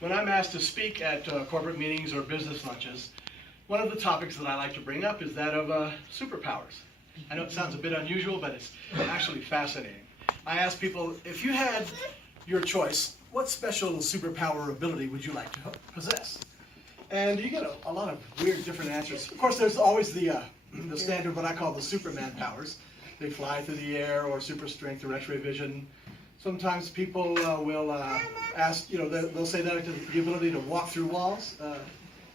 When I'm asked to speak at corporate meetings or business lunches, one of the topics that I like to bring up is that of superpowers. I know it sounds a bit unusual, but it's actually fascinating. I ask people, if you had your choice, what special superpower or ability would you like to possess? And you get a lot of weird different answers. Of course, there's always the standard, what I call the Superman powers. They fly through the air, or super strength, or X-ray vision. Sometimes people will ask, they'll say that the ability to walk through walls. I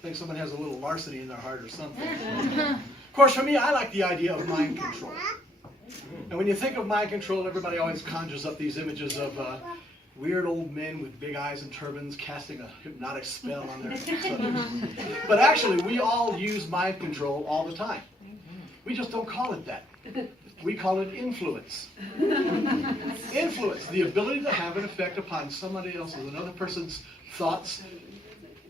think someone has a little larceny in their heart or something. Of course, for me, I like the idea of mind control. And when you think of mind control, everybody always conjures up these images of weird old men with big eyes and turbans casting a hypnotic spell on their subjects. But actually, we all use mind control all the time. We just don't call it that. We call it influence. Influence, the ability to have an effect upon somebody else's, another person's thoughts,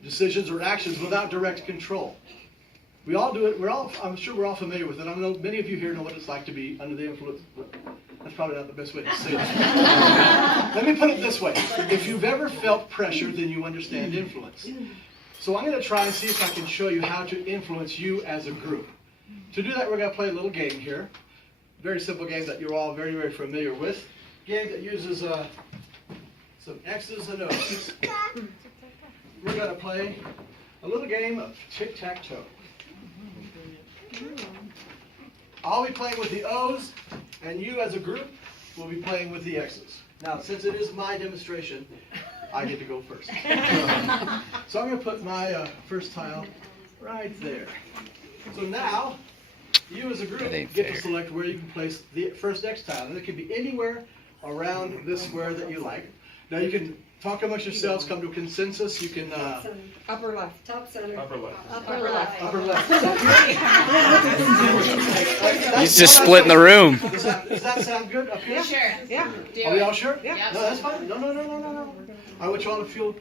decisions, or actions without direct control. We all do it. I'm sure we're all familiar with it. I know many of you here know what it's like to be under the influence. That's probably not the best way to say that. Let me put it this way. If you've ever felt pressure, then you understand influence. So I'm going to try and see if I can show you how to influence you as a group. To do that, we're going to play a little game here. Very simple game that you're all very, very familiar with. Game that uses some X's and O's. We're going to play a little game of Tic Tac Toe. I'll be playing with the O's, and you as a group will be playing with the X's. Now, since it is my demonstration, I get to go first. So I'm going to put my first tile right there. So now, you as a group get to select where you can place the first X tile. And it can be anywhere around this square that you like. Now you can talk amongst yourselves, come to a consensus. You can... upper left. Top center. Upper left. Upper left. Upper left. He's just splitting the room. Does that sound good up here? Sure. Yeah. Are we all sure? Yeah. No, that's fine. No. I want you all to feel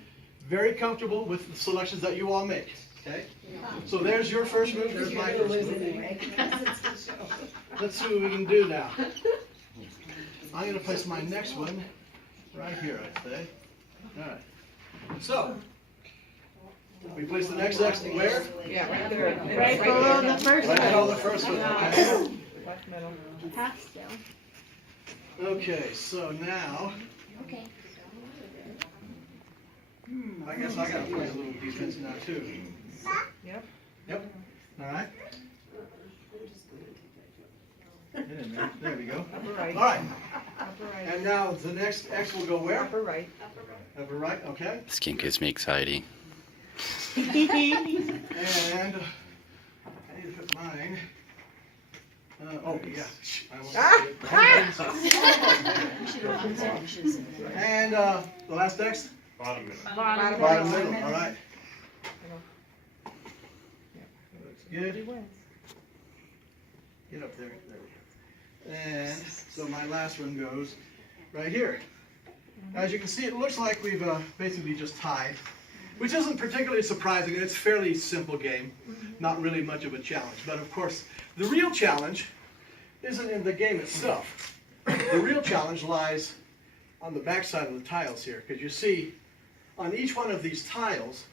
very comfortable with the selections that you all make. Okay? So there's your first move, there's my first move. Let's see what we can do now. I'm going to place my next one right here, I'd say. All right. So, we place the next X where? Yeah, right there. Right below the first Right one. below the first one, okay. Left middle. Half still. Okay, so now, Okay. I guess I got to play a little defense now too. Yep. Yep. All right. Get in there. There we go. Upper right. All right. Upper right. And now the next X will go where? Upper right. Upper right. Okay. This game gives me anxiety. And I need to put mine. Oh yeah. I almost did it. And the last X. Bottom middle. Bottom middle. All right. Looks good. Get up there. There we go. And so my last one goes right here. As you can see, it looks like we've basically just tied, which isn't particularly surprising. It's a fairly simple game, not really much of a challenge. But of course, the real challenge isn't in the game itself. The real challenge lies on the back side of the tiles here, because you see, on each one of these tiles,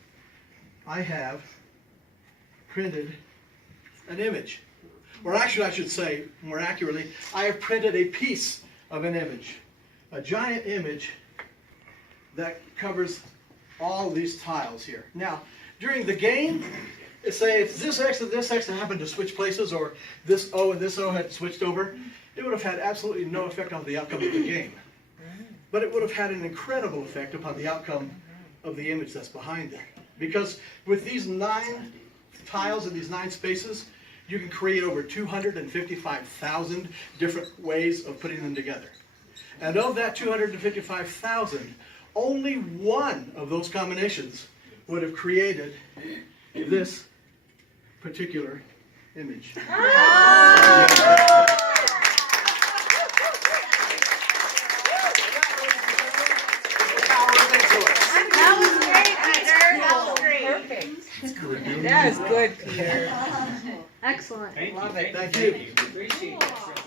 I have printed an image. Or actually, I should say, more accurately, I have printed a piece of an image. A giant image that covers all these tiles here. Now, during the game, say if this X and this X had happened to switch places, or this O and this O had switched over, it would have had absolutely no effect on the outcome of the game. But it would have had an incredible effect upon the outcome of the image that's behind there. Because with these 9 tiles and these 9 spaces, you can create over 255,000 different ways of putting them together. And of that 255,000, only one of those combinations would have created this particular image. That was great, Peter. That was great. Perfect. That is good, Peter. Excellent. Thank you. Love it. Thank you. Appreciate it.